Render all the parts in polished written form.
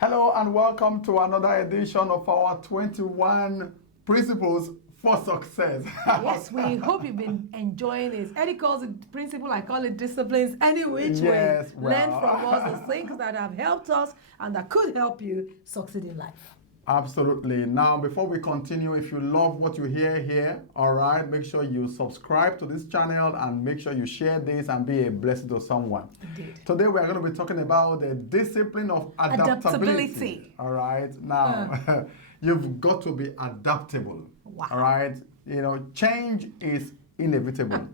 Hello and welcome to another edition of our 21 Principles for Success. Yes, we hope you've been enjoying this. Eddie calls it principle, I call it disciplines. Any which way, learn from us the things that have helped us and that could help you succeed in life. Absolutely. Now, before we continue, if you love what you hear here, all right, make sure you subscribe to this channel and make sure you share this and be a blessing to someone. Indeed. Today, we're going to be talking about the discipline of adaptability. All right. Now, you've got to be adaptable. Wow. All right. You know, change is inevitable.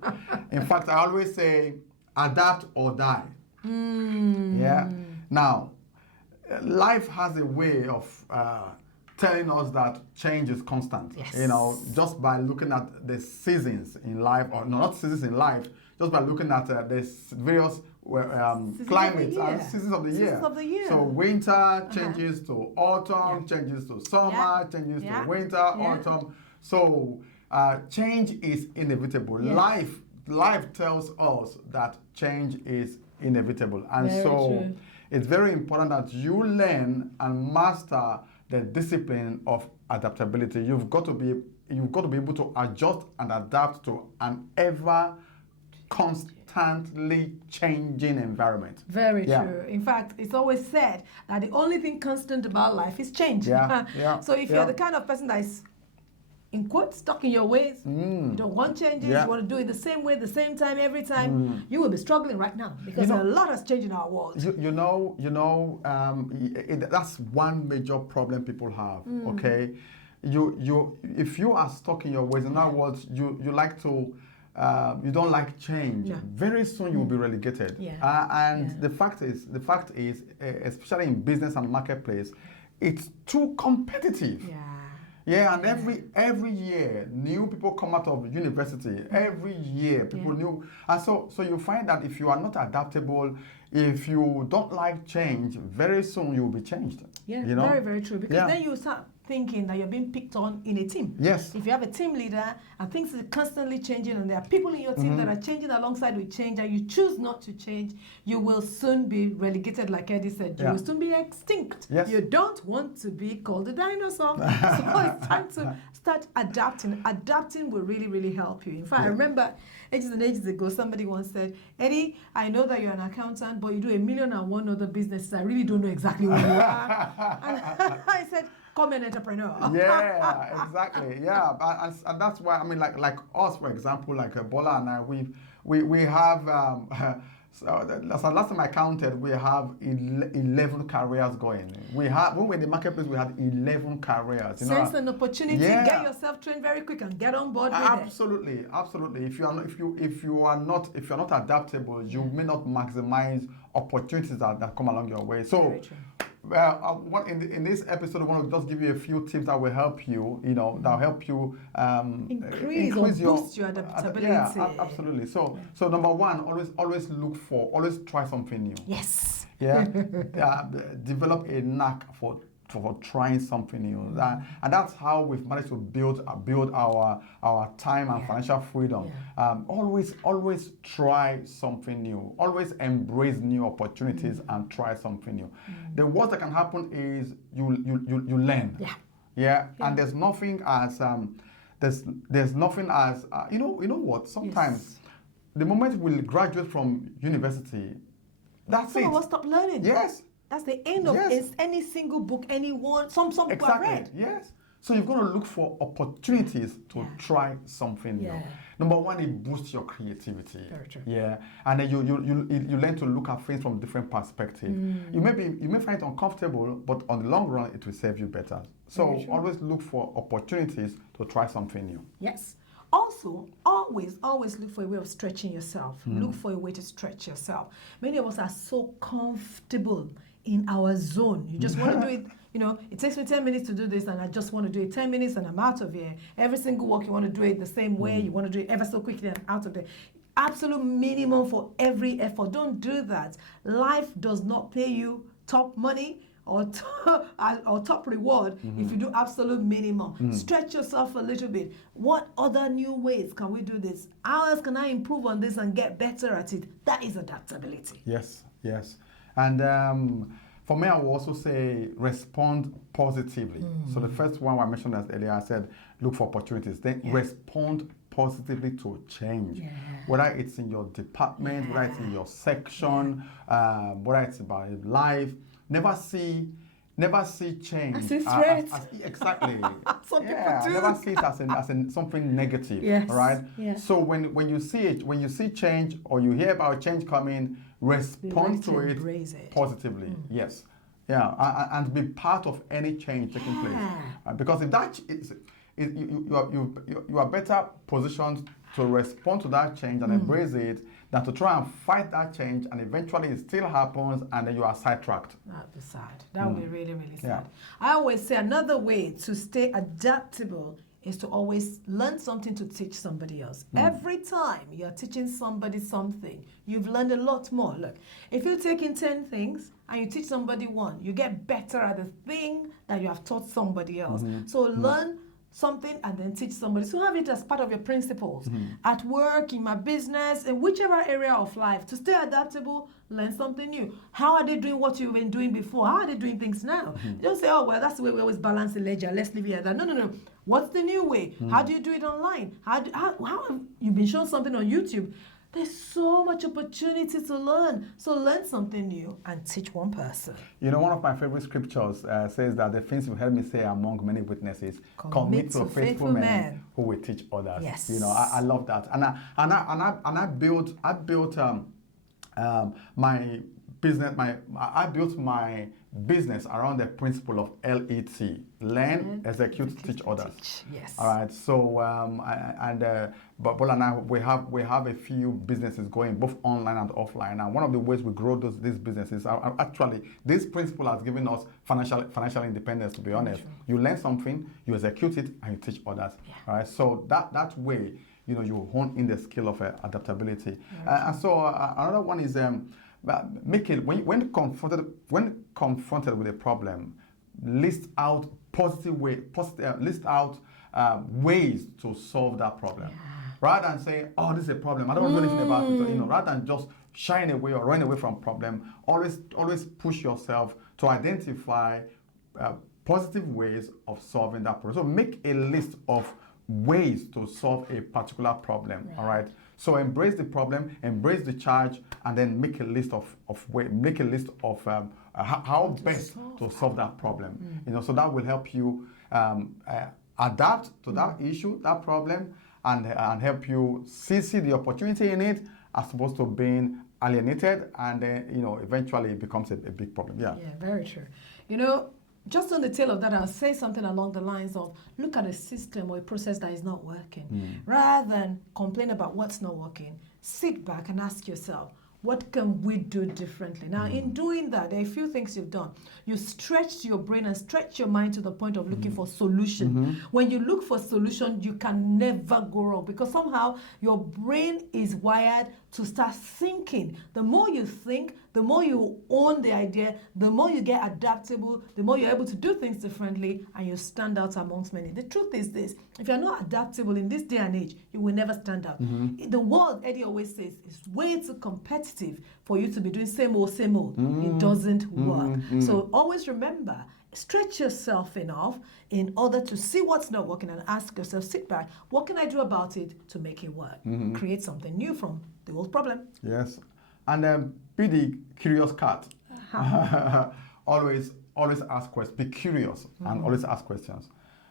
In fact, I always say adapt or die. Yeah. Now, life has a way of telling us that change is constant. Yes. You know, just by looking at the seasons in life, or no, not seasons in life, just by looking at the various climates and seasons of the year. So winter changes to autumn, changes to summer, changes to winter, autumn. So change is inevitable. Yes. Life tells us that change is inevitable, and Very true. It's very important that you learn and master the discipline of adaptability. You've got to be able to adjust and adapt to an ever constantly changing environment. Very true. In fact, it's always said that the only thing constant about life is change. So if you're the kind of person that is, in quotes, stuck in your ways, you don't want changes, you want to do it the same way, the same time, every time, you will be struggling right now because a lot has changed in our world. That's one major problem people have, okay? If you are stuck in your ways, in other words, you like to, you don't like change, very soon you will be relegated. The fact is, especially in business and marketplace, it's too competitive. Yeah, and every year new people come out of university. Every year people new, and so you find that if you are not adaptable, if you don't like change, very soon you will be changed. Yeah, very, very true. Because then you start thinking that you're being picked on in a team. Yes. If you have a team leader and things are constantly changing and there are people in your team that are changing alongside with change and you choose not to change, you will soon be relegated, like Eddie said. You will soon be extinct. Yes. You don't want to be called a dinosaur. So it's time to start adapting. Adapting will really, really help you. In fact, I remember ages and ages ago, somebody once said, Eddie, I know that you're an accountant, but you do 1,000,001 other businesses. I really don't know exactly what you are. And I said, come an entrepreneur. Yeah, exactly. Yeah, and that's why, I mean, like us, for example, like Bola and I, we have, so last time I counted, we have 11 careers going. When we were in the marketplace, we had 11 careers. Sense an opportunity, get yourself trained very quick and get on board with absolutely, it. Absolutely. If you are not adaptable, you may not maximize opportunities that come along your way. So. In this episode, I want to just give you a few tips that will help you, increase or boost your adaptability. Absolutely. So number one, always try something new. Yes. Yeah. Develop a knack for trying something new, and that's how we've managed to build our time and financial freedom. Always try something new. Always embrace new opportunities and try something new. The worst that can happen is you learn. And there's nothing as you know what? Sometimes the moment we graduate from university, that's Some of us stop learning. Yes. That's the end of any single book, some book I've read. Yes. So you've got to look for opportunities to try something new. Number one, it boosts your creativity. Very true. Yeah. And then you learn to look at things from different perspectives. You may find it uncomfortable, but on the long run, it will serve you better. So always look for opportunities to try something new. Yes. Also, always look for a way of stretching yourself. Look for a way to stretch yourself. Many of us are so comfortable in our zone. You just want to do it, it takes me 10 minutes to do this and I just want to do it 10 minutes and I'm out of here. Every single work, you want to do it the same way. You want to do it ever so quickly and out of there. Absolute minimum for every effort. Don't do that. Life does not pay you top money or top reward if you do absolute minimum. Stretch yourself a little bit. What other new ways can we do this? How else can I improve on this and get better at it? That is adaptability. Yes. And For me, I will also say respond positively. So the first one I mentioned as earlier, I said look for opportunities. Then respond positively to change. Whether it's in your department, whether it's in your section, whether it's about life. Never see change as a threat. Exactly. Some people do. Never see it as in something negative. Yes. Right? Yeah. So when you see it, when you see change or you hear about change coming, respond to it positively. Yes. Yeah. And be part of any change taking place. Because if that is, you are better positioned to respond to that change and embrace it than to try and fight that change, and eventually it still happens and then you are sidetracked. That would be sad. That would be really, really sad. Yeah. I always say another way to stay adaptable is to always learn something to teach somebody else. Every time you're teaching somebody something, you've learned a lot more. Look, if you take in 10 things and you teach somebody one, you get better at the thing that you have taught somebody else. So learn something and then teach somebody. So have it as part of your principles. At work, in my business, in whichever area of life. To stay adaptable, learn something new. How are they doing what you've been doing before? How are they doing things now? Don't say, oh, well, that's the way we always balance the ledger. Let's leave it at that. No. What's the new way? How do you do it online? How have you been shown something on YouTube? There's so much opportunity to learn. So learn something new and teach one person. You know, one of my favorite scriptures says that the things you heard me say among many witnesses, commit to a faithful man who will teach others. Yes. You know, I love that. And I built my business around the principle of LET: learn, execute, teach others. Yes. All right. So but Bola and I we have a few businesses going both online and offline. And one of the ways we grow these businesses are actually this principle has given us financial independence. To be honest, you learn something, you execute it, and you teach others. All right. So that way, you know, you hone in the skill of adaptability. And so another one is make it when confronted with a problem, list out ways to solve that problem, rather than saying, "Oh, this is a problem. I don't know anything about it." You know, rather than just shying away or running away from problem, always push yourself to identify positive ways of solving that problem. So make a list of ways to solve a particular problem. All right. So embrace the problem, embrace the charge, and then make a list of how best to solve that problem. You know, so that will help you adapt to that issue, that problem, and help you see the opportunity in it, as opposed to being alienated, and then, you know, eventually it becomes a big problem. Yeah. Yeah, very true. You know, just on the tail of that, I'll say something along the lines of look at a system or a process that is not working. Rather than complain about what's not working, sit back and ask yourself, what can we do differently? Now, in doing that, there are a few things you've done. You stretched your brain and stretched your mind to the point of looking for solution. When you look for solution, you can never go wrong, because somehow your brain is wired to start thinking. The more you think, the more you own the idea, the more you get adaptable, the more you're able to do things differently, and you stand out amongst many. The truth is this: if you're not adaptable in this day and age, you will never stand out. The world, Eddie always says, is way too competitive for you to be doing same old. It doesn't work. So always remember, stretch yourself enough in order to see what's not working and ask yourself, sit back, what can I do about it to make it work? Create something new from the old problem. Yes. And be the curious cat. always ask questions. Be curious and always ask questions.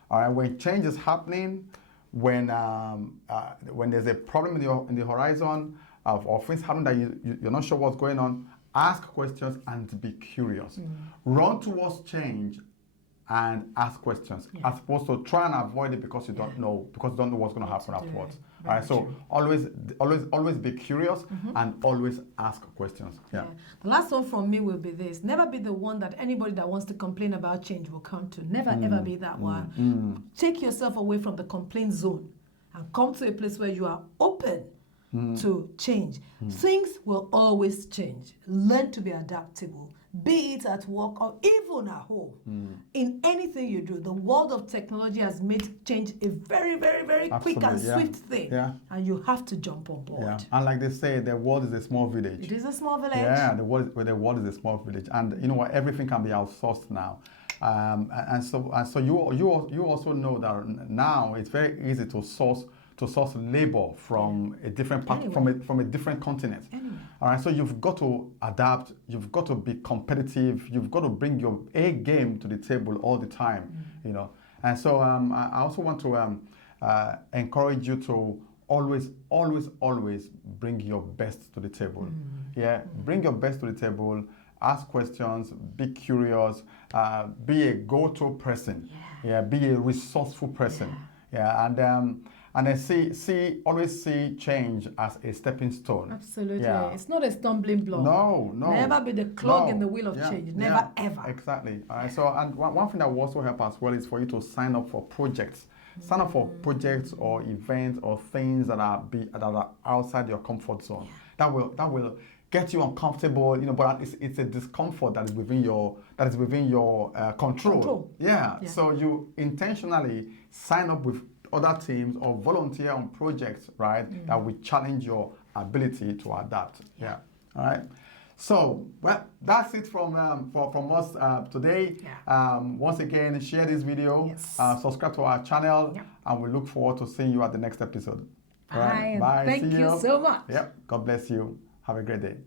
All right. When change is happening, when there's a problem in the horizon or things happen that you're not sure what's going on, ask questions and be curious. Run towards change and ask questions, as opposed to try and avoid it because you don't know what's going to happen afterwards. All right, so always be curious and always ask questions. Yeah. The last one from me will be this: never be the one that anybody that wants to complain about change will come to. Never ever be that one. Take yourself away from the complaint zone and come to a place where you are open to change. Things will always change. Learn to be adaptable, be it at work or even at home. In anything you do, the world of technology has made change a very, very, very quick and swift thing. Yeah. And you have to jump on board. Yeah. And like they say, the world is a small village. It is a small village. Yeah, the world is a small village. And you know what? Everything can be outsourced now. And so you also know that now it's very easy to source labor from a different part, from a different continent. All right, so you've got to adapt, you've got to be competitive, you've got to bring your A game to the table all the time, you know. And so I also want to encourage you to always bring your best to the table. Yeah, bring your best to the table. Ask questions, be curious, be a go-to person. Yeah, be a resourceful person. Yeah, and then always see change as a stepping stone. Absolutely. Yeah. It's not a stumbling block. No. Never be the clog in the wheel of change. Never, ever. Exactly. All right. So, and one thing that will also help as well is for you to sign up for projects. Sign up for projects or events or things that are outside your comfort zone. That will get you uncomfortable, you know, but it's a discomfort that is within your control. Yeah. So you intentionally sign up with other teams or volunteer on projects, right, that will challenge your ability to adapt. Yeah. All right. So, well, that's it from us today. Once again, share this video, subscribe to our channel, and we look forward to seeing you at the next episode. Bye. Bye. Thank you so much. Yep. God bless you. Have a great day.